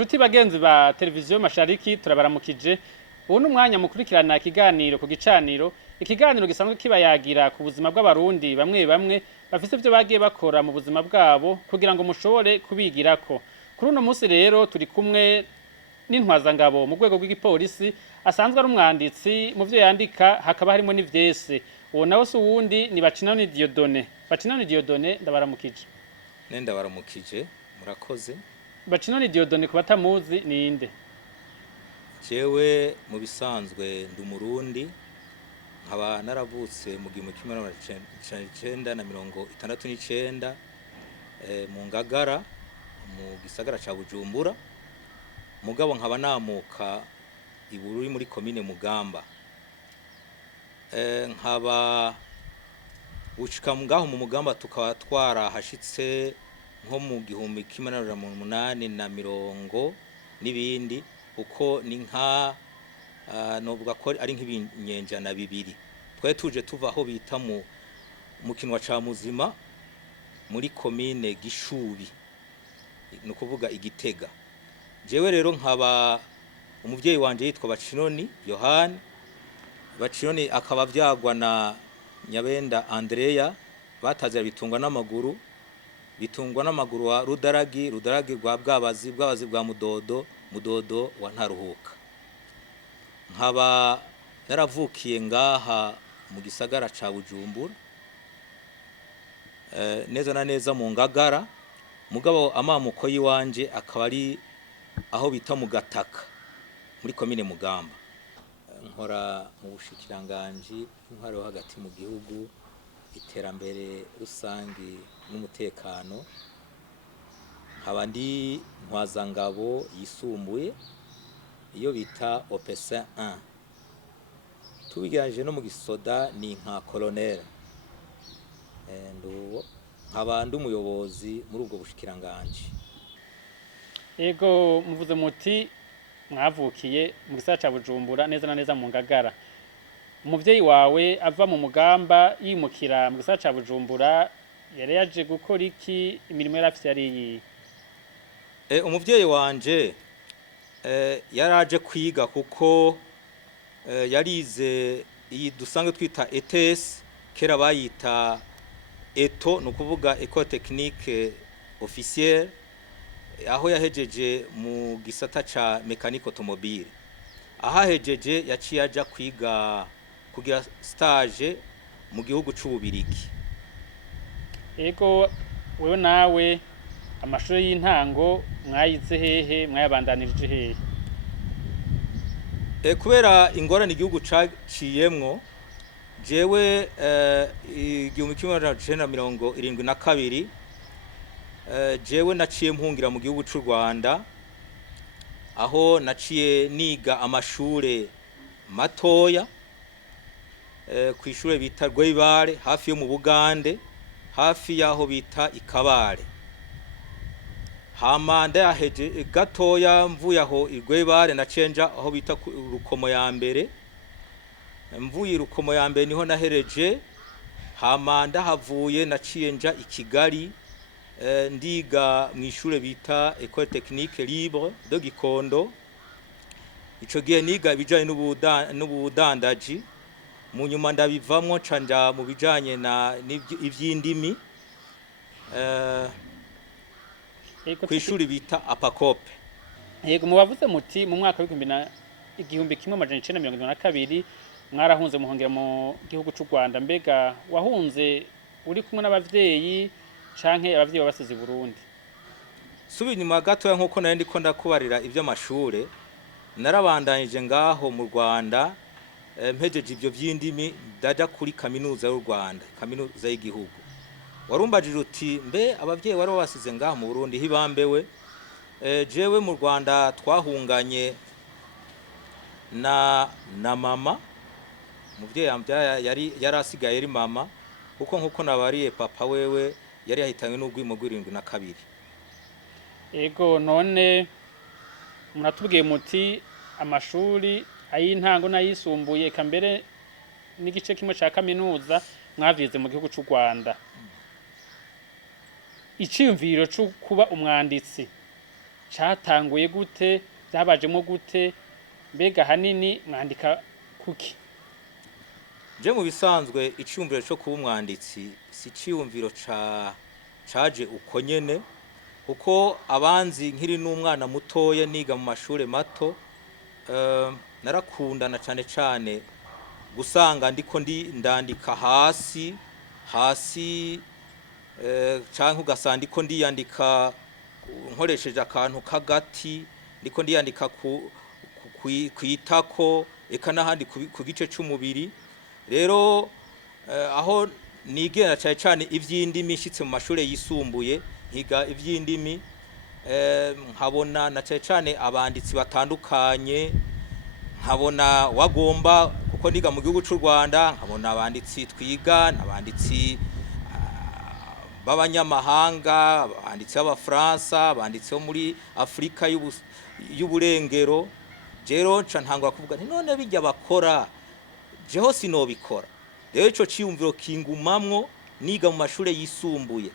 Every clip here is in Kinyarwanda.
Nshuti bagenzi ba televiziyo Mashariki turabaramukije. Ubu n'umwanya mukurikirana ikiganiro ku gicaniro. Ikiganiro gisanzwe kibayagira ku buzima bw'abarundi bamwe bamwe bafite ivyo bagiye bakora mu buzima bwabo kugira ngo mushobore kubigirako. Kuri uno munsi rero turi kumwe n'intwazangabo mu rwego rw'igipolisi asanzwe ari umwanditsi mu vyo yandika hakaba harimo bw'ivyese. Uwo nawe se uwundi ni BACINONI Dieudonné. BACINONI Dieudonné ndabaramukije. Nenda baramukije murakoze. BACINONI Dieudonné ku batamuzi ni inde? Jewe mu bisanzwe ndi umurundi nkaba naravutse mu 1969 mu Ngagara mu gisagara ca Bujumbura mugabo nkaba namuka ibururi muri commune Mugamba nkaba ucika ngaho mu Mugamba tukaba twarahashitse nko mu 1880 n'ibindi uko ni nka novuga ko ari nk'ibinyenjana bibiri twaye tuje tuva aho bita mu kinwa ca Muzima muri commune Gishubi no kuvuga Igitega. Jewe rero nkaba umuvyeyi wanje yitwa BACINONI Yohani. BACINONI akaba vyagwa na Nyabenda Andrea batazira bitungwa n'amaguru wa Rudaragi rwa bwabazi bwa Mudodo wa Ntaruhuka. Nkaba naravukiye ngaha mu gisagara ca Bujumbura neza na neza mu Ngagara mugabo amamuko yiwanje akaba ari aho bita mu Gataka muri commune Mugamba. Nkora mu bushikiranganje intwaro hagati mu gihugu iterambere rusangi n'umutekano. Nkaba ndi ntwazangabo yisumbuye iyo bita OPC1 tubigaje no mu gisoda ni nka colonel ndo nkaba ndi umuyobozi muri ubwo bushikiranganje. Ego muvuze muti mwavukiye mu gisagara ca Bujumbura neza na neza mu Ngagara. Umuvyeyi wawe ava mu Mugamba yimukira mu gisagara ca Bujumbura yari yaje gukora iki? Imirimo yari afite yari iyi? Umuvyeyi wanje yaraje kwiga kuko yarize iyi dusanzwe twita ETS kera bayita eto no kuvuga École Technique Officielle aho yahejeje mu gisata ca mécanique automobile. Ahahejeje yaciye aja kwiga kugira stage mu gihugu c'Ububirigi. Ego wewe nawe amashuri y'intango mwayize hehe mwayabandanirije hehe? Kubera ingorane igihugu caciyemwo jewe 1972 jewe naciye mpungira mu gihugu c'u Rwanda aho naciye niga amashure matoya kw'ishure bita Rwebare hafi yo mu Bugande hafi yaho bita Ikabare. Hama ndaheje gatoya mvuye aho Rwebare nacenja aho bita Rukomo ya mbere. Mvuye Rukomo ya mbere niho nahereje. Hama ndahavuye naciye nja i Kigali ndiga mu ishure bita École Technique Libre de Gikondo. Ico gihe niga bijanye n'ubudandaji mu nyuma ndabivamwo canja mu bijanye na ivy'indimi kw'ishuri bita Apakope. Yego mubavuze muti mu mwaka w'igihumbi kimwe amajana 1972 mwarahunze muhongera mu gihugu c'u Rwanda. Mbega wahunze uri kumwe n'abavyeyi canke abavyeyi babasize Burundi? Subi nyuma gato nkuko nari ndiko ndakubarira ivy'amashure narabandanije ngaho mu Rwanda mpejeje ivyo vy'indimi ndaja kuri kaminuza y'u Rwanda, kaminuza y'igihugu. Warumbajije uti mbe abavyeyi wari basize ngaho mu Burundi hibambewe? Jewe mu Rwanda twahunganye na mama. Umuvyeyi yari asigaye ari mama kuko nkuko nabariye papa wewe yari yahitanywe n'ugwimo rw'72. Ego none muratubwiye muti amashuri ayintango nayisumbuye eka mbere n'igice kimwe ca kaminuza mwavize mu gihugu c'u Rwanda. Iciyumviro cyo kuba umwanditsi catanguye gute, byabajemo gute, mbega hanini mwandika kuki? Je mu bisanzwe iciyumviro cyo kuba umwanditsi si ciyumviro caje uko nyene, kuko abanzi nkiri n'umwana mutoya niga mu mashure mato, narakundana cane gusanga ndiko ndandika hasi canke ugasanga ndiko ndiyandika nkoresheje akantu k'agati, ndiko ndiyandika kwitako eka n'ahandi ku gice c'umubiri. Rero aho nigera cane ivy'indimi nshitse mu mashure yisumbuye nkiga ivy'indimi, nkabona na cane abanditsi batandukanye, nkabona wagomba kuko niga mu gihugu c'u Rwanda, nkabona abanditsi twiga n'abanditsi b'abanyamahanga, abanditsi b'Abafaransa, abanditsi bo muri Afrika y'uburengero. Rero nca ntangura kuvuga nti none bijya bakora jeho sinobikora. Rero ico ciyumviro kingumamwo niga mu mashure yisumbuye,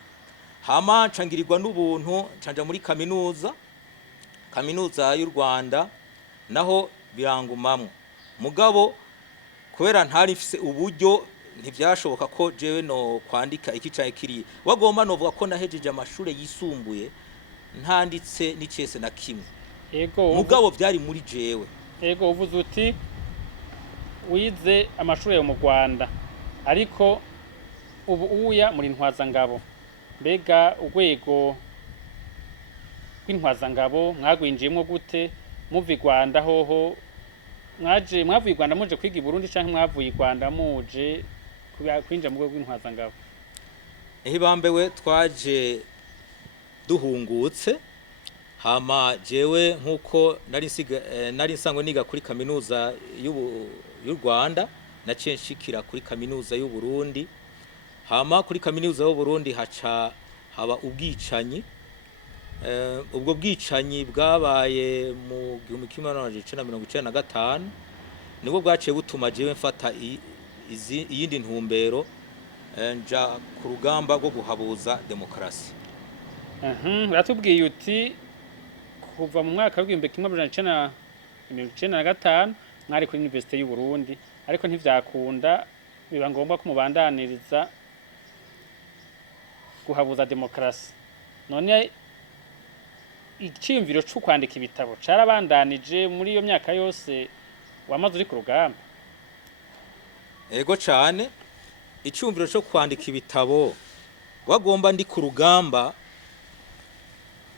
hama ncangirirwa n'ubuntu canja muri kaminuza y'u Rwanda, naho birangumamwo. Mugabo kubera ntari mfise uburyo ntivyashoboka ko jewe no kwandika iki canke kiriya. Wagomba novuga ko nahejeje amashure yisumbuye ntanditse n'icese na kimwe. Mugabo vyari muri jewe. Ego uvuze uti wize amashure yo mu Rwanda, ariko ubu uya muri ntwazangabo. Mbega urwego rw'intwazangabo mwagwinjiyemwo gute? Muva i Rwanda hoho mwavuye i Rwanda muje kwiga i Burundi canke mwavuye i Rwanda muje kwinjira mu rwego rw'intwazangabo? Bambewe twaje duhungutse, hama jewe nkuko nari nsangwe niga kuri kaminuza y'u Rwanda, naciye nshikira kuri kaminuza y'u Burundi. Hama kuri kaminuza y'u Burundi haca haba ubwicanyi. Ubwo bwicanyi bwabaye mu 1995 nibwo bwaciye butuma jewe mfata iyindi ntumbero, nja ku rugamba rwo guhabuza demokrasi. Uratubwiye uti kuva mu mwaka w'1995 mwari kuri Université y'u Burundi, ariko ntivyakunda, biba ngombwa ko mubandaniriza guhabuza demokrasi. None iciyumviro cyo kwandika ibitabo carabandanije muri iyo myaka yose wamaze uri ku rugamba? Ego cane, iciyumviro cyo kwandika ibitabo wagomba ndi ku rugamba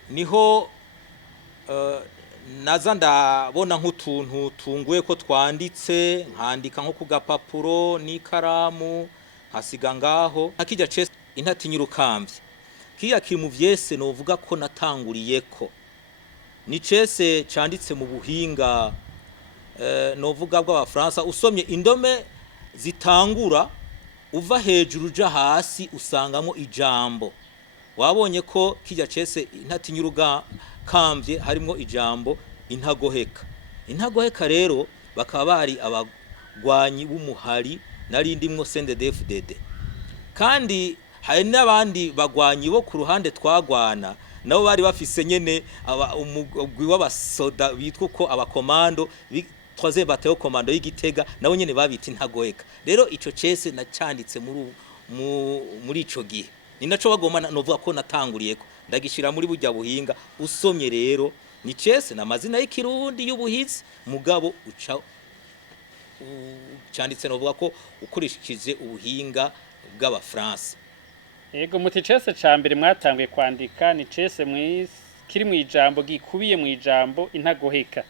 niho naza ndabona nk'utuntu tunguye ko twanditse, nkandika nko ku gapapuro n'ikaramu nkasiga ngaho. Akijya cese intatinyirukambye kiya kiri mu vyese novuga ko natanguriyeko, ni cese canditse mu buhinga novuga bw'Abafaransa. Usomye indome zitangura uva hejuru uja hasi usangamo ijambo. Wabonye ko kijya cese intatinyirukambye harimo ijambo intagoheka. Intagoheka rero bakaba bari abagwanyi b'umuhari narindimwo CNDD-FDD, kandi hari n'abandi bagwanyi bo ku ruhande twagwana nabo bari bafise nyene umugwi w'abasoda bitwa ko abakomando, 3e bateo komando y'Igitega, nabo nyene babita intagoheka. Rero ico cese nacanditse muri ico gihe, ni naco bagoma novuga ko natanguriyeko, ndagishira muri burya buhinga. Usomye rero ni cese n'amazina y'ikirundi y'ubuhizi, mugabo uca canditse novuga ko ukurishikije ubuhinga bw'Abafaransa. Ego muti cese ca mbere mwatanguye kwandika ni cese kiri mu ijambo gikubiye mu ijambo intagoheka,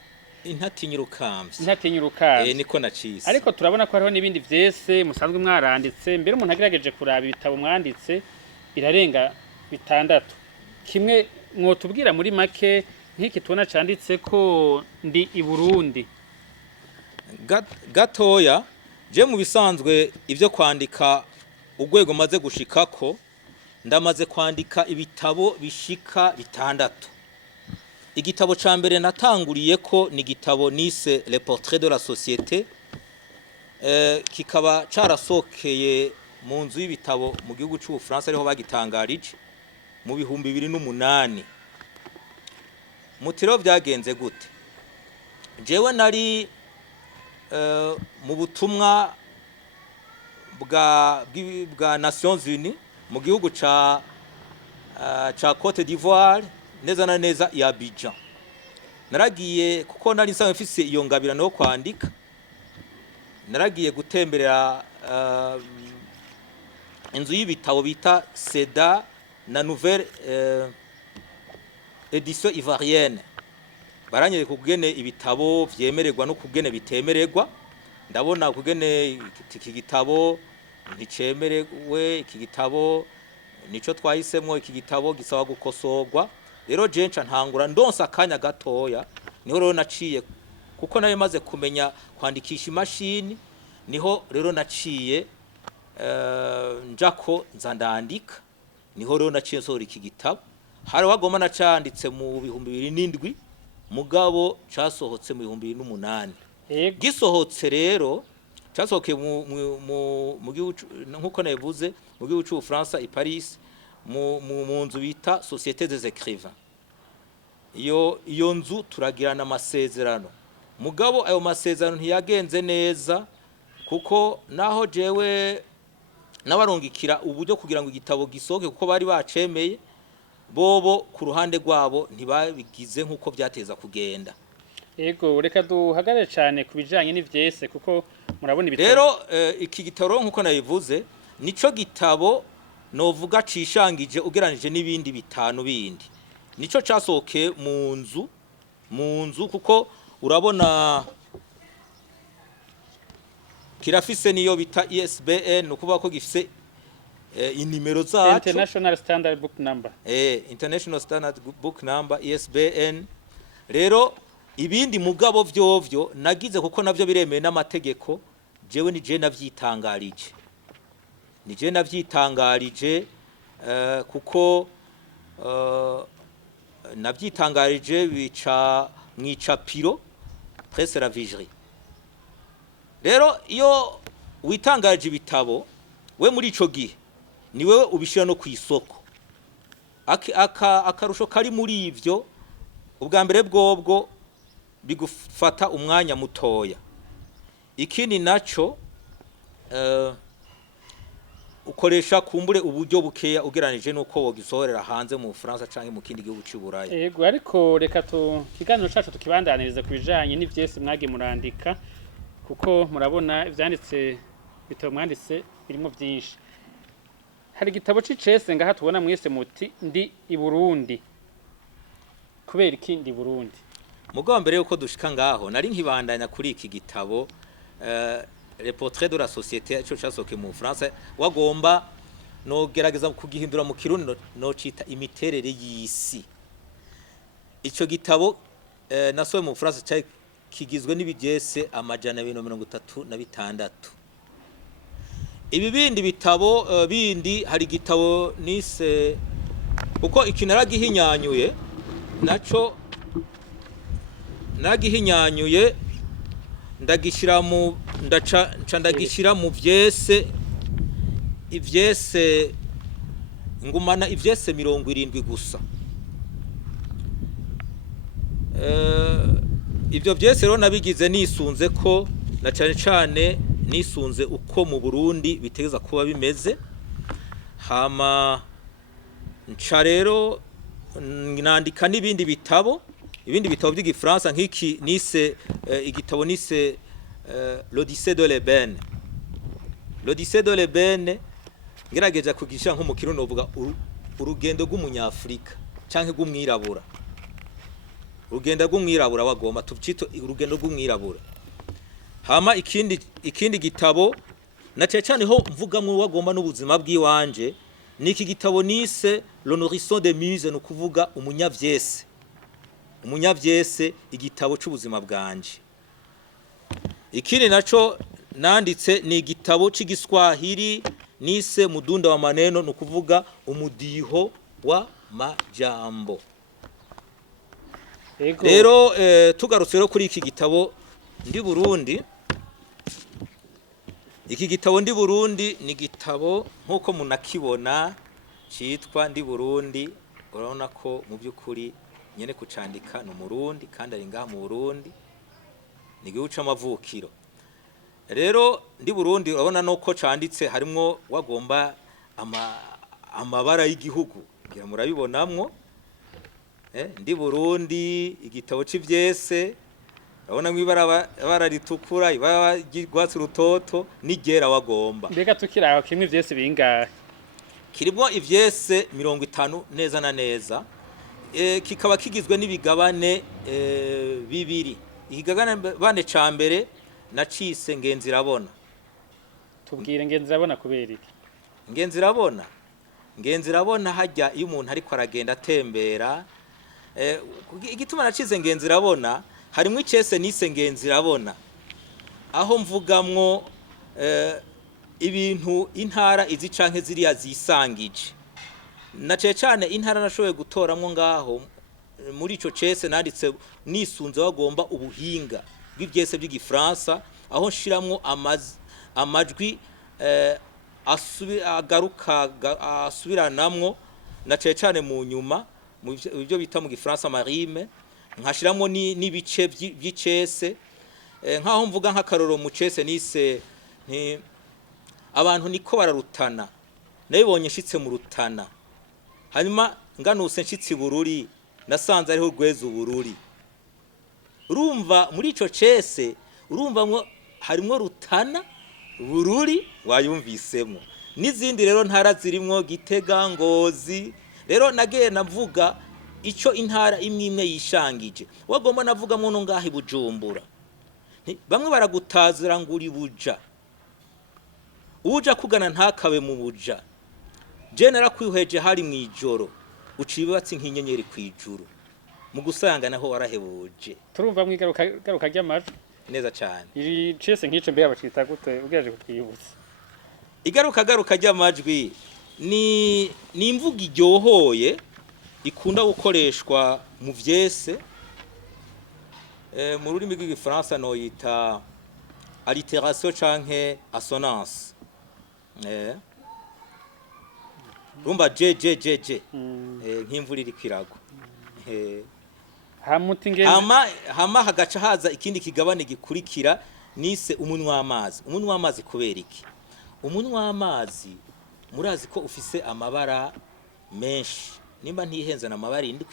intatinyirukambye. Niko nacise. Ariko turabona ko hariho n'ibindi vyese musanzwe mwaranditse. Mbere umuntu agerageje kuraba ibitabo mwanditse birarenga 6. Kimwe mwotubwira muri make nk'iki tubona canditse ko ndi i Burundi? Gatoya je mu bisanzwe ivyo kwandika urwego maze gushikako, ndamaze kwandika ibitabo bishika 6. Igitabo ca mbere natanguriyeko ni igitabo nise Le Portrait de la Société, kikaba carasokeye mu nzu y'ibitabo mu gihugu c'Ubufaransa ariho bagitangarije mu 2008. mutiro byagenze gute jewe nari mu butumwa bwa Nations Unies mu gihugu ca Côte d'Ivoire neza na neza ya Abidjan naragiye kuko nari nsanzwe mfise iyo ngabirano yo kwandika naragiye gutemberera inzu y'ibitabo bita Seda na Nouvelle Édition Ivoirienne baranyere kugene ibitabo vyemererwa no kugene bitemererwa ndabona kugene iki gitabo nticemerewe iki gitabo nico twahisemwo iki gitabo gisaba gukosorwa rero jenca ntangura ndonsa akanya gatoya niho rero naciye kuko nayo maze kumenya kwandikisha imashini niho rero naciye njako nzandandika niho rero naciye nsohora iki gitabo hari wagoma nacanditse mu 2007 mugabo casohotse mu 2008 gisohotse rero casohoke mu gihugu nkuko nabivuze mu gihugu cy'u France i Paris mu nzu bita Société des Écrivains iyo nzu turagirana amasezerano mugabo ayo masezerano ntiyagenze neza kuko naho jewe nabarungikira uburyo kugira ngo igitabo gisohoke kuko bari bacemeye bobo ku ruhande rwabo ntibabigize nkuko byateza kugenda Ego reka duhagarare cyane kubijanye n'ivyese kuko murabona ibitabo rero iki gitabo nkuko nabivuze nico gitabo novuga cishangije ugeranije n'ibindi bitanu bindi nico casohoke mu nzu kuko urabona kirafise niyo bita ISBN ukuvuga ko gifise inimero zacu International Standard Book Number International Standard Book Number ISBN rero ibindi mugabo vyovyo nagize kuko navyo biremeye n'amategeko jewe ni je navyitangarije kuko navyitangarije bica mwicapiro Presse la Vigerie rero iyo witangaje ibitabo we muri ico gihe ni wewe ubishira no kwisoko akarusho kari muri ivyo ubwa mbere bwobwo bigufata umwanya mutoya ikindi naco ukoresha kumbure uburyo bukeya ugeranije nuko wogisohorera hanze mu France canke mu kindi gihugu cy'Uburayi Ego ariko reka kiganiro cacu tukibandaniriza kubijanye n'ivyese mwage murandika kuko murabona ivyanditse bitabo mwanditse birimo byinshi hari igitabo c'icese ngaha tubona mwese muti ndi i Burundi kubera iki ndi Burundi mugabo mbere yuko dushika ngaho nari nkibandanya kuri iki gitabo le portrait de la société cyo casoke mu France wagomba no gerageza kugihindura mu kirundi no cita imiterere y'isi ico gitabo nasoye mu France cya kigizwe n'ibivyese amajana 236 ibi bindi bitabo bindi hari gitabo nise uko ikinaragihinyanyuye naco nagihinyanyuye ndagishira mu ndagishira mu vyese ivyese ngumana ivyese 70 gusa ivyo vyese rero nabigize nisunze ko na cane nisunze uko mu Burundi bitegeza kuba bimeze hama nca rero nandika n'ibindi bitabo by'igifaransa nk'iki nise igitabo nise l'Odyssée de l'Ébène ngerageje kugisha nko mu kirundi uvuga urugendo rw'umunyafrika canke rw'umwirabura wagomba tubyito urugendo rw'umwirabura hama ikindi gitabo na cyane ho mvugamwe wagomba n'ubuzima bw'iwanje niki gitabo nise l'honorisson des muses no kuvuga umunyavyese igitabo c'ubuzima bwanje ikindi naco nanditse ni igitabo c'igiswahili nise mudunda wa maneno no kuvuga umudiho wa majambo rero tugarutse rero kuri iki gitabo ndi Burundi iki gitabo ndi Burundi ni gitabo nkuko munakibona citwa ndi Burundi urabona ko mu byukuri nyene kucandika ni umurundi kandi ari ngaha mu Burundi ni igihugu c'amavukiro. Rero ndi Burundi urabona nuko canditse harimwo wagomba amabara y'igihugu kugira murabibonamwo. Ndi Burundi igitabo c'ivyese urabona mw'ibara ritukura, ibara ry'urwatsi rutoto n'iryera wagomba. Mbega tukiraho kimwe ivyese bingahe? Kirimo ivyese 50 neza na neza. Kikaba kigizwe n'ibigabane bibiri. Ikigabane ca mbere nacise ngenzirabona. Tubwire ngenzirabona kubera iki? Ngenzirabona hajya iyo umuntu ariko aragenda atembera. Igituma nacize ngenzirabona harimwo icese nise ngenzirabona aho mvugamwo ibintu intara izi canke ziriya zisangije. Naciye cane intara nashoboye gutoramwo ngaho muri ico cese nanditse nisunze wagomba ubuhinga bw'ivyese by'igifaransa aho nshiramwo amajwi asubiranamwo naciye cane mu nyuma mu byo bita mu gifaransa marime nkashiramwo n'ibice by'icese nkaho mvuga nk'akaroro mu cese nise abantu niko bararutana nabibonye nshitse mu Rutana hanyuma nganuse nshitse Bururi nasanze ariho rweza ubururi. Urumva muri ico cese urumvamwo harimwo Rutana Bururi wayumvisemo n'izindi rero ntara zirimwo Gitega Ngozi. Rero nagiye navuga ico intara imwe yishangije wagomba navugamwo no ngahi Bujumbura. Bamwe baragutazira nguri buja uja kugana ntakabe mu buja je narakwiheje hari mwijoro ucibatse nk'inyenyeri kwijuru mu gusanga naho warahebuje. Turumva mwigaruka ry'amajwi neza cyane. Iri cese nk'ico mbere abacita gute ugereje kutwibutsa? Igaruka ry'amajwi ni imvugo iryohoye ikunda gukoreshwa mu vyese mu rurimi rw'igifaransa no yita alliteration canke assonance. Rumba je nk'imvura iri kwiragwa. Hama hagaca haza ikindi kigabane gikurikira nise umunwa w'amazi. Umunwa w'amazi kubera iki? Umunwa w'amazi murazi ko ufise amabara menshi nimba ntihenze na amabara 7.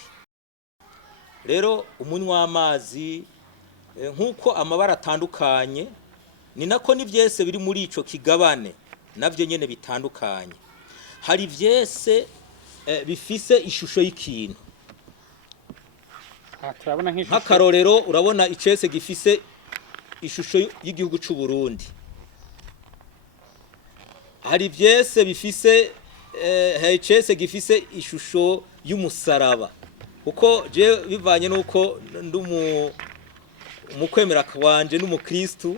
Rero umunwa w'amazi nkuko amabara atandukanye ni nako n'ivyese biri muri ico kigabane navyo nyene bitandukanye. Hari vyese bifise ishusho y'ikintu. Turabona nk'akarorero urabona icese gifise ishusho y'igihugu c'u Burundi. Hari vyese bifise icese gifise ishusho y'umusaraba kuko je bivanye nuko mu kwemera kwanje n'umukristu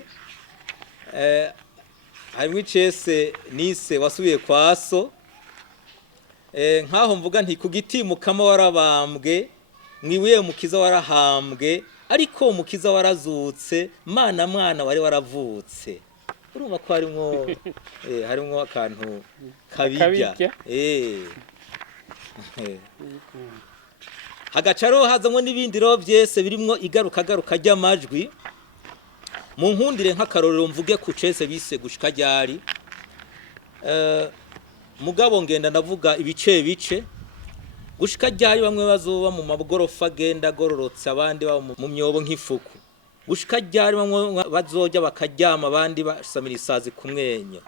harimwo icese nise wasubiye kwaso nkaho mvuga nti ku giti mukama warabambwe mwibuye mukiza warahambwe ariko mukiza warazutse mwana wari waravutse. Urumva ko harimwo akantu kabijya hagacaro hazamwo n'ibindi ro vyese birimwo igaruka ry'amajwi. Mu nkundire nk'akarorero mvuge ku cese bise gushika ryari mugabo ngenda ndavuga ibice gushika ryari bamwe bazoba mu magorofa agenda gororotse abandi mu myobo nk'ifuku. Gushika ryari bamwe bazoja bakaryama abandi basamira isazi ku mwenyo.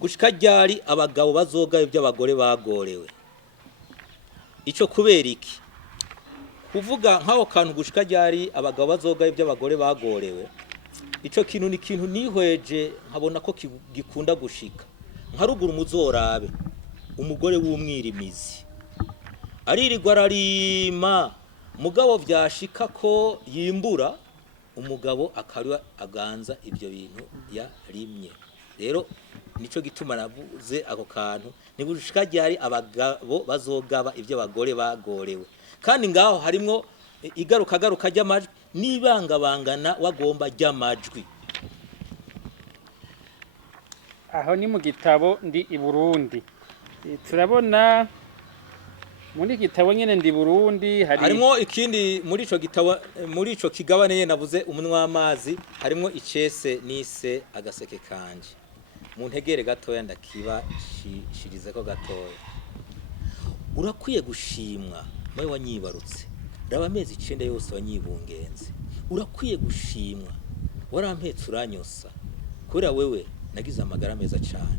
Gushika ryari abagabo bazoga ibyo abagore bagorewe. Ico kubera iki? Kuvuga nkaho kantu gushika ryari abagabo bazoga ibyo abagore bagorewe. Ico kintu ni kintu nihweje nkabona ko gikunda gushika. Nkarugura umuzorabe umugore w'umwirimizi aririrwa ararima mugabo vyashika ko yimbura umugabo akarwa aganza ibyo bintu yarimye. Rero nico gituma navuze ako kantu ni gushika ryari abagabo bazogaba ibyo abagore bagorewe. Kandi ngaho harimwo igaruka ry'amajwi nibangabangana wagomba ry'amajwi. Aho ni mu gitabo ndi i Burundi turabona muri gitabo nyene ndi Burundi harimo ikindi muri ico gitabo muri ico kigabane nyene navuze umunwa w'amazi harimo icese nise agaseke kanje mu ntegere gatoya ndakiba shirize ko gatoya urakwiye gushimwa mwe wanyibarutse raba amezi 9 yose wanyibungenze urakwiye gushimwa warampetse uranyosa kubera wewe nagize amagara meza cyane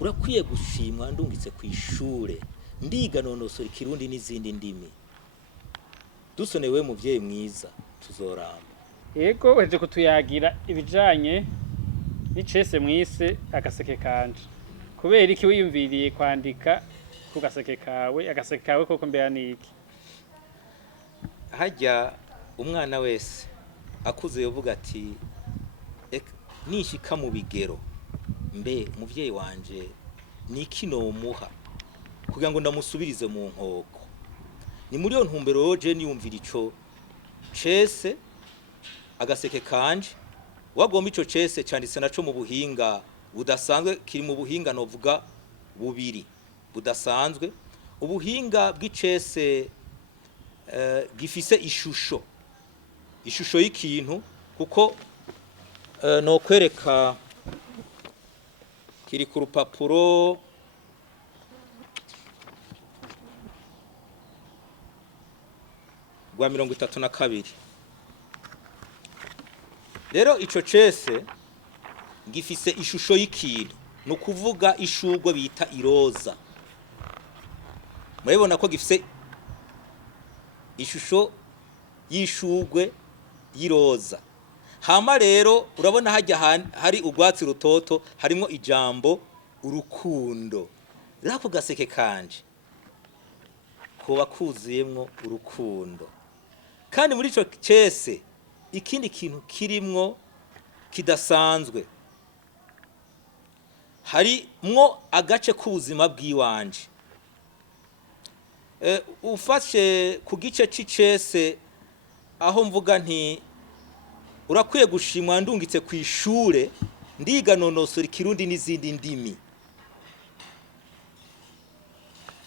urakwiye gushimwa ndungitse ku ishure ndiga nonosora ikirundi n'izindi ndimi dusonewe muvyeyi mwiza tuzoramba yego weje kutuyagira ibijanye n'icese mwise agaseke kanje kubera iki wiyumviriye kwandika ku gaseke kawe agaseke kawe koko mbera niki hajya umwana wese akuze yovuga ati nishika mu bigero mbe muvyeyi wanje niki nomuha kugira ngo ndamusubirize mu nkoko ni muri yo ntumbero roje niyumvira ico cese agaseke kanje wagomba ico cese canditse naco mu buhinga budasanzwe kiri mu buhinga novuga bubiri budasanzwe ubuhinga bw'icese gifise ishusho y'ikintu kuko no kwereka kiri ku rupapuro rwa 32 rero ico cese gifise ishusho y'ikintu no kuvuga ishurwe bita iroza murabona ko gifise ishusho y'ishurwe y'iroza hama rero urabona hajya hari urwatsi rutoto harimo ijambo urukundo rako gaseke kanje kuba kuzuyemwo urukundo kandi muri ico cese ikindi kintu kirimwo kidasanzwe harimwo agace k'ubuzima bw'iwanje ufashe ku gice c'icese aho mvuga nti urakwiye gushimwa ndungitse ku ishure ndiga nonosora ikirundi n'izindi ndimi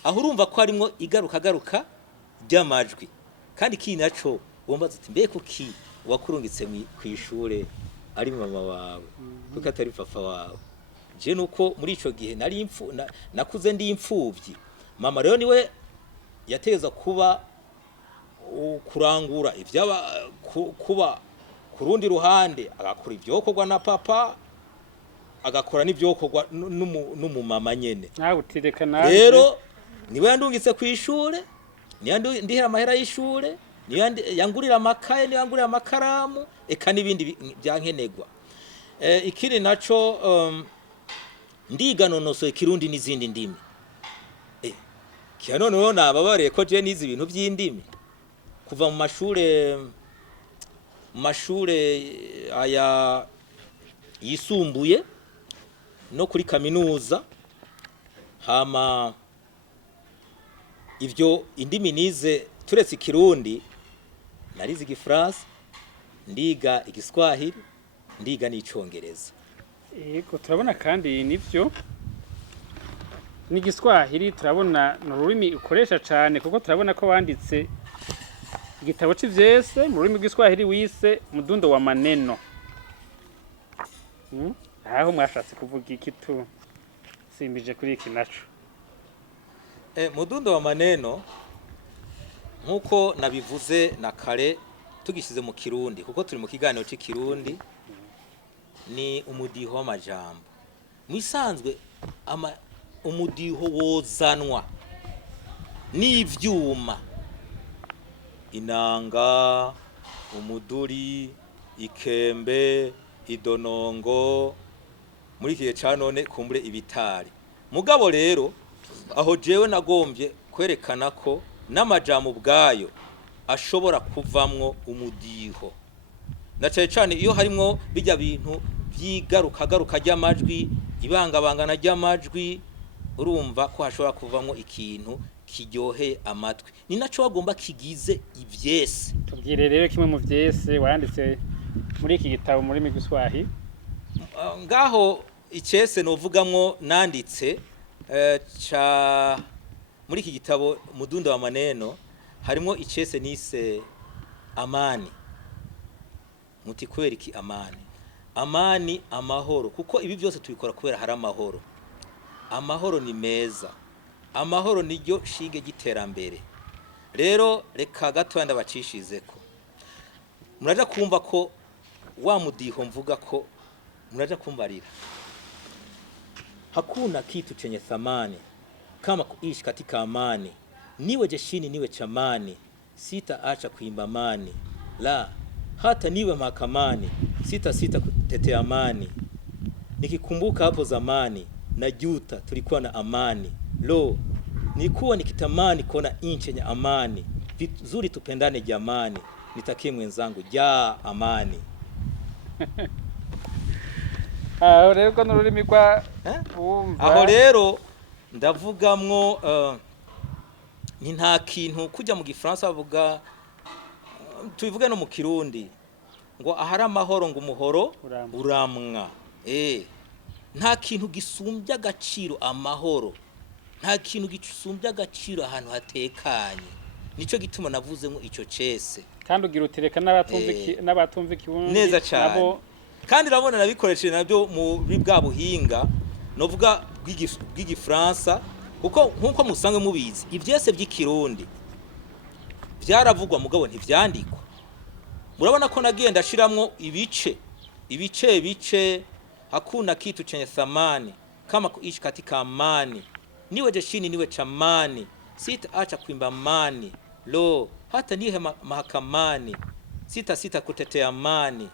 aho urumva ko harimo igaruka ry'amajwi kandi iki naco wombaza uti mbe kuki wakurungitse ku ishure ari mama wawe kuko atari papa wawe je nuko muri ico gihe nari nakuze ndi imfuvyi mama rero niwe yateza kuba kurangura ivyaba kuba kurundi ruhande agakora ivyokorwa na papa agakora n'ivyokorwa n'umumama nyene nawe utireka nawe rero niwe yandungitse ku ishure ndihera amahera y'ishure yangurira amakaye yangurira amakaramu eka n'ibindi byankenegwa ikiri naco ndiga nonosoye ikirundi n'izindi ndimi kiano no nababare ko je nizi ibintu by'indimi kuva mu mashure aya yisumbuye no kuri kaminuza hama ivyo indimi nize turetse ikirundi narize igifaransa ndiga igiswahili ndiga n'icongereza yego turabona kandi nivyo n'igiswahili turabona n'ururimi ukoresha cyane kuko turabona ko wanditse igitabo c'Ivyese mu rurimi rw'Igiswahili wise mudundo wa maneno aho mwashatse kuvuga iki tu simbije kuri iki naco mudundo wa maneno nkuko nabivuze na kare tugishize mu kirundi kuko turi mu kiganiro cy'ikirundi ni umudiho w'amajambo mwisanzwe umudiho wozanwa n'ivyuma inanga umuduri ikembe idonongo muri kiye canone kumbure ibitari mugabo rero aho jewe nagombye kwerekana ko n'amajambo ubwayo ashobora kuvamwo umudiho na cyane iyo harimo bijya bintu vyigaruka ry'amajwi ibangabangana ry'amajwi urumva ko hashobora kuvamwo ikintu kiryoheye amatwi ni naco wagomba kigize ivyese tubwire rero kimwe mu vyese wanditse muri iki gitabo muri Igiswahili ngaho icese novugamwo nanditse muri iki gitabo mudundo wa maneno harimo icese nise amani. Muti kubera iki amani? Amani amahoro, kuko ibi byose tubikora kubera hari amahoro. Amahoro ni meza, amahoro niryo shinge giterambere. Rero reka gato ndabacishizeko, muraja kumva ko wa mudiho mvuga ko muraja kumbarira, hakuna kitu chenye thamani kama kuishi katika amani, niwe jeshini niwe chamani, sitaacha kuimba amani, la hata niwe mahakamani, sita kutetea amani. Nikikumbuka hapo zamani najuta tulikuwa na amani, lo nilikuwa nikitamani kuona nchi yenye amani, vizuri tupendane jamani, nitakie mwenzangu jaa amani. Aho rero ko n'ururimi kwa wumva, aho rero ndavugamwo ni nta kintu kujya mu Gifaransa bavuga, tubivuge no mu Kirundi ngo ahari amahoro ngo umuhoro uramwa. Nta kintu gisumbya agaciro amahoro, nta kintu gisumbya agaciro ahantu hatekanye. Nico gituma navuzemo ico cese, kandi ugira utereka n'abatumva Kirundi neza cyane. Kandi urabona nabikoresheje nabyo muri bwa buhinga novuga bw'igifaransa, kuko nkuko musanzwe mubizi ivyese by'ikirundi byaravugwa mugabo ntivyandikwa. Murabona ko nagiye ndashiramwo ibice, hakuna kitu chenye thamani kama kuishi katika amani, niwe jeshini niwe chamani, sitaacha kuimba amani, lo hata niwe mahakamani, sita kutetea amani.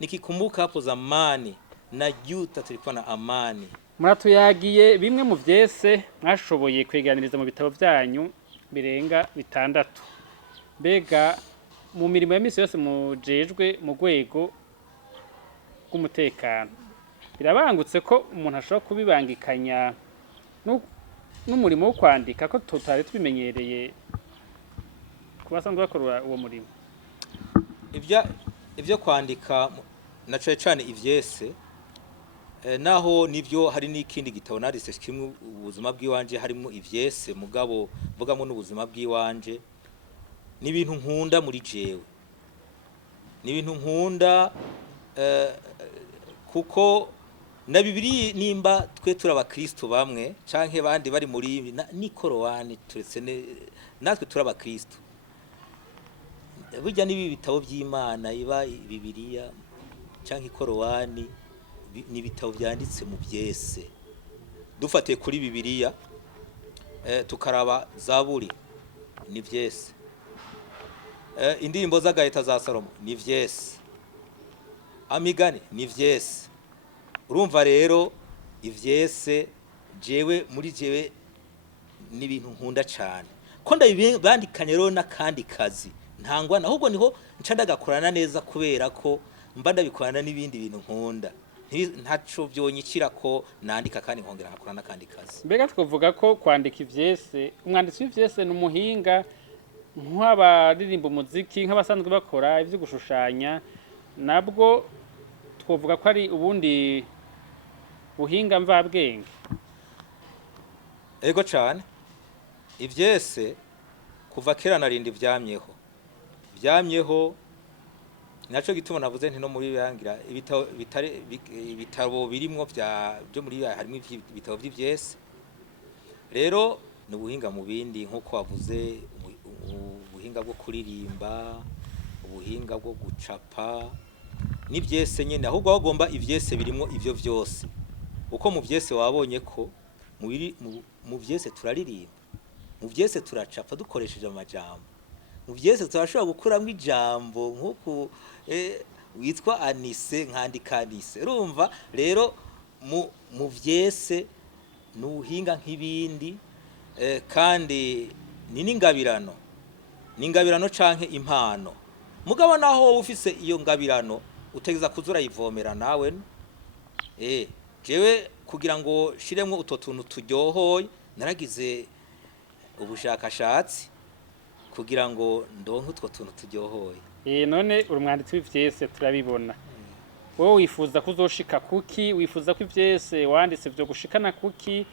Nikikumbuka hapo zamani najuta tulikuwa na amani. Muratuyagiye bimwe mu vyese mwashoboye kweganiriza mu bitabo byanyu birenga 6. Mbega mu mirimo ya misi yose mujejwe mu rwego rw'umutekano, birabangutse ko umuntu ashobora kubibangikanya n'umurimo wo kwandika ko tutari twimenyereye kubasanzwe bakora uwo murimo? Ibyo kwandika na cyane ivyese, naho nivyo hari n'ikindi gitabo narise kimwe ubuzima bw'iwanje harimo ivyese, mugabo mvugamo n'ubuzima bw'iwanje. Ni ibintu nkunda muri jewe, ni ibintu nkunda kuko na Bibiri nimba twe turabakristo bamwe canke bandi bari muri ni korowani turetse natwe turabakristo. Burya nibi bitabo by'Imana iba Bibiliya canke korowani ni bitabo byanditse mu byese. Dufatiye kuri Bibiliya tukaraba Zaburi ni vyese, indirimbo z'agaheta za Salomo ni vyese, amigani ni vyese. Urumva rero ivyese jewe muri jewe ni ibintu nkunda cyane, ko ndabandikanye rero n'akandi kazi ntangwana, ahubwo niho nca ndagakorana neza kubera ko mba ndabikorana n'ibindi bintu nkunda, ntaco byonyikira ko nandika kandi nkongera ngakorana n'akandi kazi. Mbega twavuga ko kwandika ivyese, umwanditsi w'ivyese n'umuhinga nk'abaririmba umuziki, nk'abasanzwe bakora ivyo gushushanya, nabwo twavuga ko ari ubundi buhinga mvabwenge. Ego cyane, ivyese kuva kera narindi vyamyeho, naco gituma navuze nti no muri yangira ibitabo birimwo byo muri harimo ibitabo by'ivyese. Rero ni ubuhinga mu bindi, nkuko wavuze ubuhinga bwo kuririmba, ubuhinga bwo gucapa n'ivyese nyene, ahubwo bagomba ivyese birimwo ivyo vyose. Uko mu vyese wabonye ko mu vyese turaririmba, mu vyese turacapa dukoresheje amajambo, mu vyese turashobora gukuramo ijambo nkuko witwa Anise nkandika Anise. Urumva rero mu vyese n'ubuhinga nk'ibindi, kandi ni n'ingabirano canke impano. Mugabo naho wowe ufise iyo ngabirano utegeza kuzura yivomera nawe. Jewe kugira ngo shiremwe uto tuntu turyohoye naragize ubushakashatsi kugira ngo ndonke utwo tuntu turyohoye. None urumwanditsi w'ivyese turabibona. Wowe wifuza kuzoshika kuki? Wifuza ko ivyese wanditse byo gushikana kuki?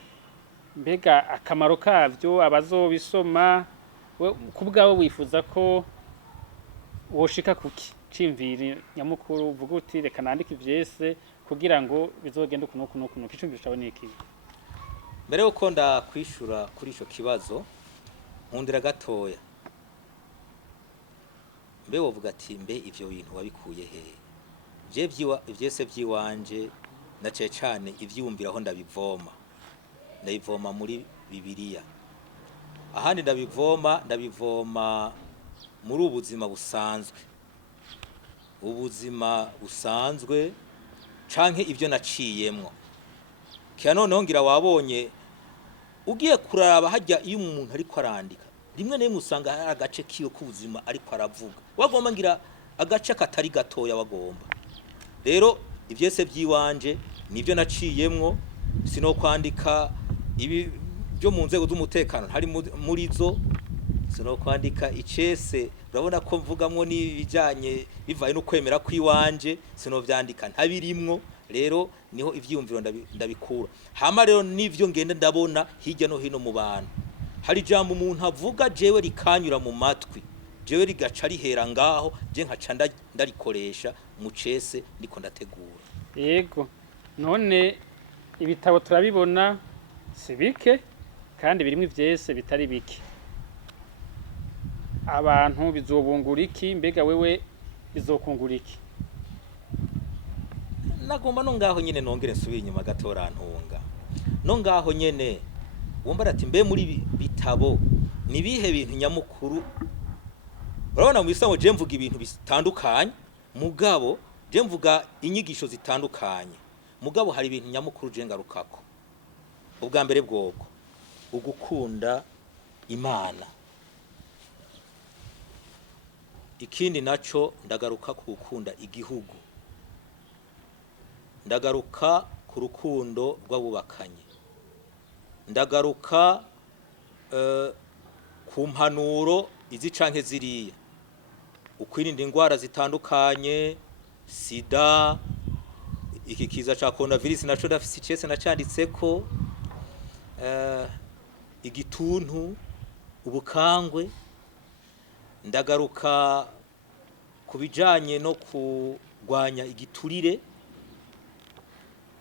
mbega akamaro kavyo abazobisoma kubwawe wifuza ko woshika kuki cimviri nyamukuru uvuga uti reka nandike ivyese kugira ngo bizogende kuno kicumviro cawe niki mbere uko ndakwishura kuri ico kibazo nkundira gatoya mbe wovuga ati mbe ivyo bintu wabikuye he je ivyese vyiwanje nace cyane ivyumviraho ndabivoma muri Bibiliya ahandi ndabivoma muri ubuzima busanzwe canke ivyo naciyemwo kya noneho ngira wabonye ugiye kuraba hajya iyo umuntu ariko arandika rimwe ne musanga hari agace kiyo k'ubuzima ariko aravuga wagomba ngira agace katari gatoya wagomba rero ivyese vyiwanje nivyo naciyemwo sino kwandika ibi byo mu nzego z'umutekano hari muri zo sino kwandika icese urabona ko mvugamwo n'ibijanye bivaye no kwemera kwiwanje sino vyandika ntabirimwo rero niho ivyumviro ndabikura hama rero nivyo ngende ndabona hirya no hino mu bantu hari jambo umuntu avuga jewe rikanyura mu matwi jewe rigaca rihera ngaho je nkaca ndarikoresha mu cese ndiko ndategura yego none ibitabo turabibona sibike kandi birimo ivyese bitari bike abantu bizobungura iki mbega wewe bizokungura iki nagomba no ngaho nyene nongere nsubira inyuma gatorantunga no ngaho nyene wumva ati mbe muri bitabo nibihe bintu nyamukuru urabona mu bisango je mvuga ibintu bitandukanye mugabo je mvuga inyigisho zitandukanye mugabo hari ibintu nyamukuru je ngarukako ubwa mbere bwoko ugukunda Imana ikindi naco ndagaruka ku gukunda igihugu ndagaruka ku rukundo rw'abubakanye ndagaruka ku mpanuro izi canke ziriya ukwirinda indwara zitandukanye sida iki kiza ca coronavirus naco dafise icese nacanditseko igituntu ubukangwe ndagaruka kubijanye no kurwanya igiturire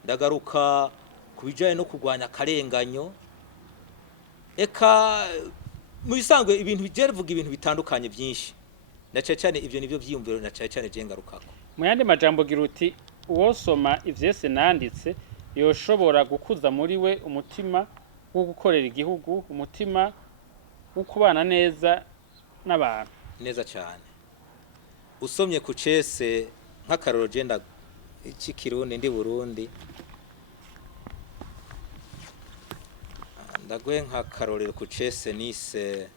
ndagaruka kubijanye no kurwanya akarenganyo eka mu bisanzwe ibintu bivuga ibintu bitandukanye byinshi naca cyane ivyo nivyo vyiyumviro naca cyane je ngarukako mu yandi majambo gira uti uwosoma ivyese nanditse yoshobora gukuza muri we umutima wo gukorera igihugu umutima wo kubana neza n'abantu neza cyane usomye ku cese nk'akaroro genda ikikirundi ndi Burundi ndagwe nk'akarorero ku cese nise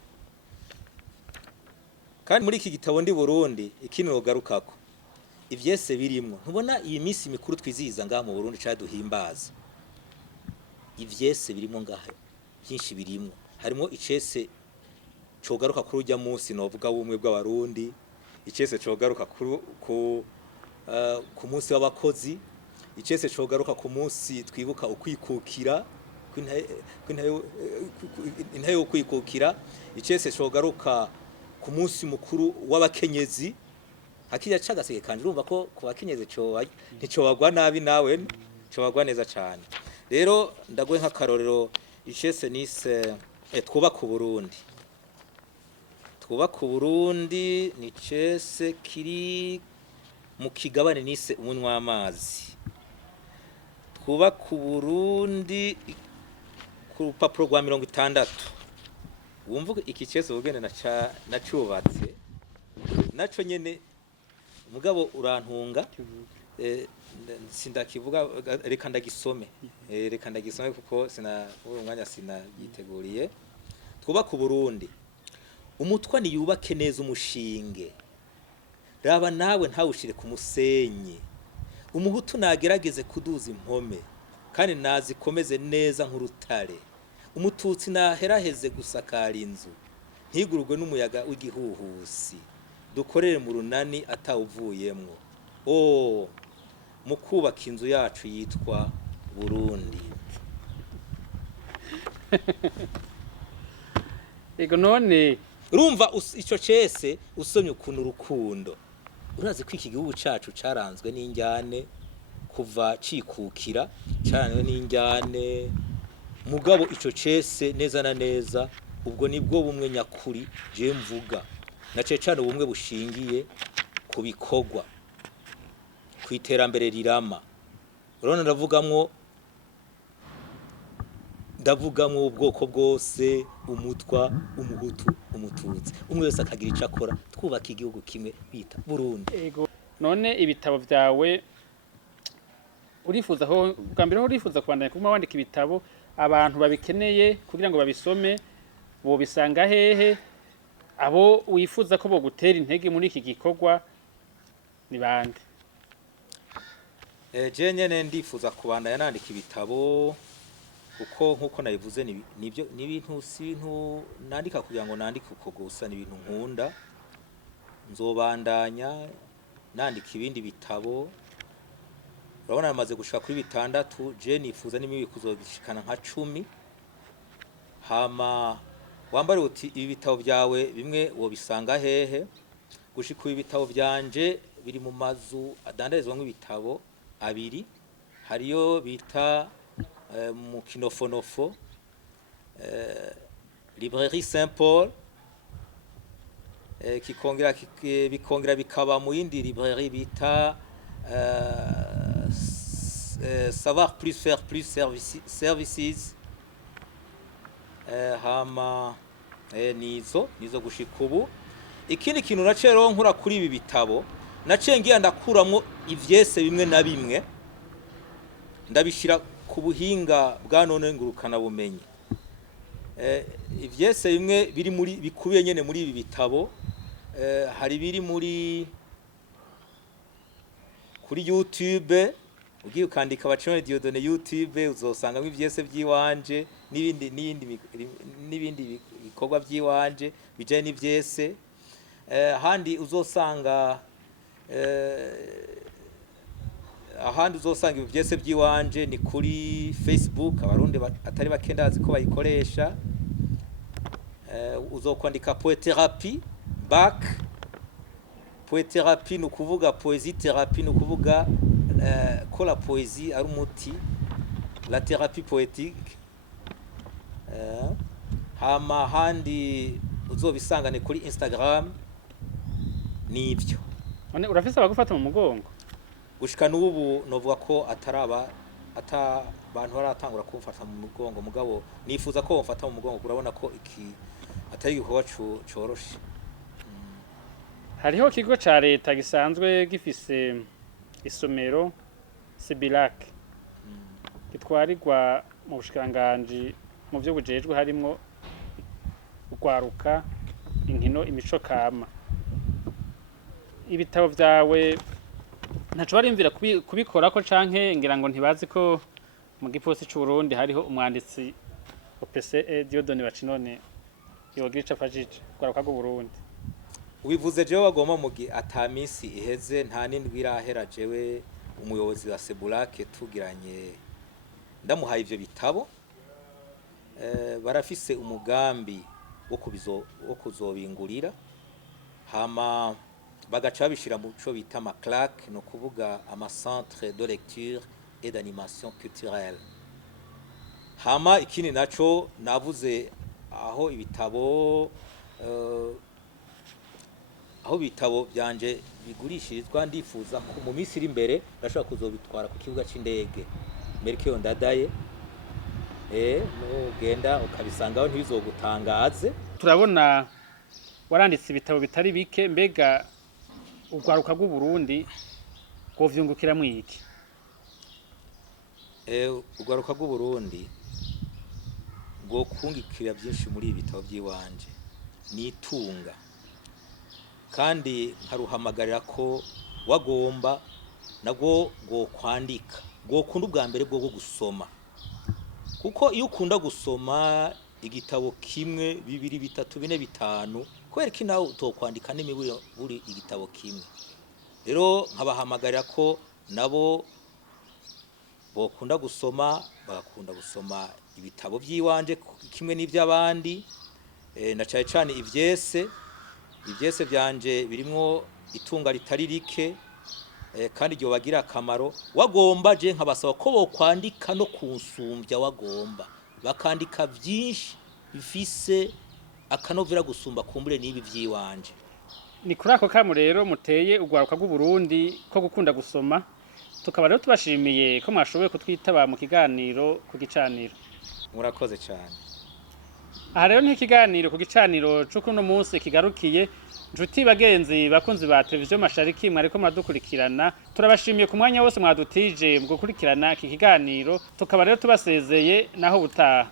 kandi muri iki gitabo ndi Burundi ikintu garukako ivyese birimwo ntubona iyi minsi mikuru twizihiza ngaha mu Burundi caduhimbaza ivyese birimo ngaha byinshi birimwo harimo icese cogaruka kuri urya munsi novuga bumwe bw'abarundi icese cogaruka ku munsi w'abakozi icese cogaruka ku munsi twibuka ukwikukira intaye ukwikukira icese cogaruka ku munsi mukuru w'abakenyezi hakija cagaseke kandi urumva ko ku bakenyezi nticobagwa nabi nawe cobagwa neza cyane rero ndagwe nk'akarorero icese nise twubaka Burundi ni cese kiri mu kigabane nise umunywa amazi twubaka Burundi ku rupapuro rwa 60 wumvuga iki cese ubugene nacubatse naco nyene mugabo urantunga sindakivuga reka ndagisome kuko umwanya sinagiteguriye twubaka Burundi umutwa ni yubake neza umushinge raba nawe ntawushire ku musenyi umuhutu nagerageze kuduza impome kandi nazikomeze neza nk'urutare umututsi naheraheze gusakara inzu ntigurugwe n'umuyaga w'igihuhusi dukorere mu runani atawuvuyemwo mu kubaka inzu yacu yitwa Burundi ego none urumva ico cese usomye ukuntu urukundo urazi ko iki gihugu cacu caranzwe n'injyane kuva cikukira cyane n'injyane mugabo ico cese neza na neza ubwo nibwo bumwe nyakuri je mvuga na cyane ubumwe bushingiye ku bikorwa kwiterambere rirama urona ndavugamwo ubwoko bwose umutwa umuhutu umututsi umwe wese akagira ico akora twubaka igihugu kimwe bita Burundi. Ego none ibitabo vyawe urifuza ho bwa mbere urifuza kubandanya kuma wandika ibitabo abantu babikeneye kugira ngo babisome bo bisanga hehe abo wifuza ko bo gutera intege muri iki gikorwa ni bande? Je nyene ndifuza kubandanya nandika ibitabo uko nkuko nabivuze nibyo n'ibintu sintu nandika kugira ngo nandike uko gusa n'ibintu nkunda nzobandanya nandika ibindi bitabo urabona namaze gushika kuri 6 je nifuza n'imibi kuzogishikana nka 10 hama wambare uti ibi bitabo byawe bimwe wo bisanga hehe gushika ibi bitabo byanje biri mu mazu adandarizwa nk'ibitabo abiri hariyo bita mu kinofonofo librairie Saint Paul bikongera bikaba mu yindi librairie bita savoir plus faire plus services hama nizo gushika ubu ikindi kintu nacero nkura kuri ibi bitabo nacengiye ndakuramwo ivyese bimwe na bimwe ndabishira ku buhinga bwa none ngurukana bumenyi ivyese bimwe biri muri bikubiye nyene muri ibi bitabo hari biri kuri YouTube ugiye ukandika Gicaniro Dieudonné YouTube uzosangamo ivyese byiwanje n'ibindi bikorwa byiwanje bijaye n'ivyese handi uzosanga ahandi uzosanga ivyese byiwanje ni kuri Facebook abarundi atari bakendazi ko bayikoresha uzokwandika poethérapie bac poethérapie no kuvuga poésie thérapie no kuvuga ko la poésie ari umuti la thérapie poétique hama handi uzobisangane kuri Instagram nibyo none urafise abagufata mu mugongo gushika n'ubu novuga ko abantu baratangura kumfata mu mugongo mugabo nifuza ko bamfata mu mugongo urabona ko iki atari igikorwa coroshe. Hariho kigo ca leta gisanzwe gifise isomero Sibilac gitwarirwa mu bushikanganje mu byo bujejwe harimo ugwaruka inkino imico kama ibitabo vyawe ntaco barimvira kubikora ko canke ngira ngo ntibazi ko mu giposi c'u Burundi hariho umwanditsi OPC Dieudonné Bacinone yogira afajije ugwaruka rw'u Burundi ubivuze jewe bagomba mugi atamisi iheze nta nindwi irahera jewe umuyobozi wa Sibilac tugiranye ndamuhaye ivyo bitabo barafise umugambi wo kuzobingurira hama bagaca bishira mu cyo bita amaclaque no kuvuga ama centre de lecture et d'animation culturelle hama ikindi naco navuze aho ibitabo byanje bigurishirizwa ndifuza ko mu minsi iri imbere ndashaka kuzobitwara ku kibuga c'indege Merkeyo ndadaye ugenda ukabisangaho ntibizogutangaze. Turabona waranditse ibitabo bitari bike mbega ugwaruka rw'u Burundi govyungukira mwiki? Ugwaruka rw'u Burundi go kungikira byinshi muri ibi bitabo byiwanje nitunga kandi nkaruhamagarira ko wagomba nagwo go kwandika go kunda ubwa mbere bwo gusoma kuko iyo ukunda gusoma igitabo kimwe bibiri bitatu bine bitanu kwereka nawe utokwandika n'imiburi buri igitabo kimwe rero nkabahamagarira ko nabo bokunda gusoma, bagakunda gusoma ibitabo by'iwanje kimwe n'ivy'abandi, na cyane cyane ivyese byanje birimwo itunga ritari rike, kandi ryo bagira akamaro. Wagomba je nkabasaba ko bokwandika no kunsumbya, wagomba bakandika byinshi bifise akanovera gusumba kumbure n'ibi by'iwanje. Ni kuri ako kamo rero muteye ugwaruka rw'u Burundi ko gukunda gusoma, tukaba rero tubashimiye ko mwashoboye kutwitaba mu kiganiro ku gicaniro. Murakoze cyane. Aha rero n'ikiganiro ku gicaniro cyo kuno munsi kigarukiye. Njuti bagenzi bakunzi ba televiziyo Mashariki mwariko muradukurikirana, turabashimiye ku mwanya wose mwadutije mu gukurikirana iki kiganiro, tukaba rero tubasezeye naho butaha.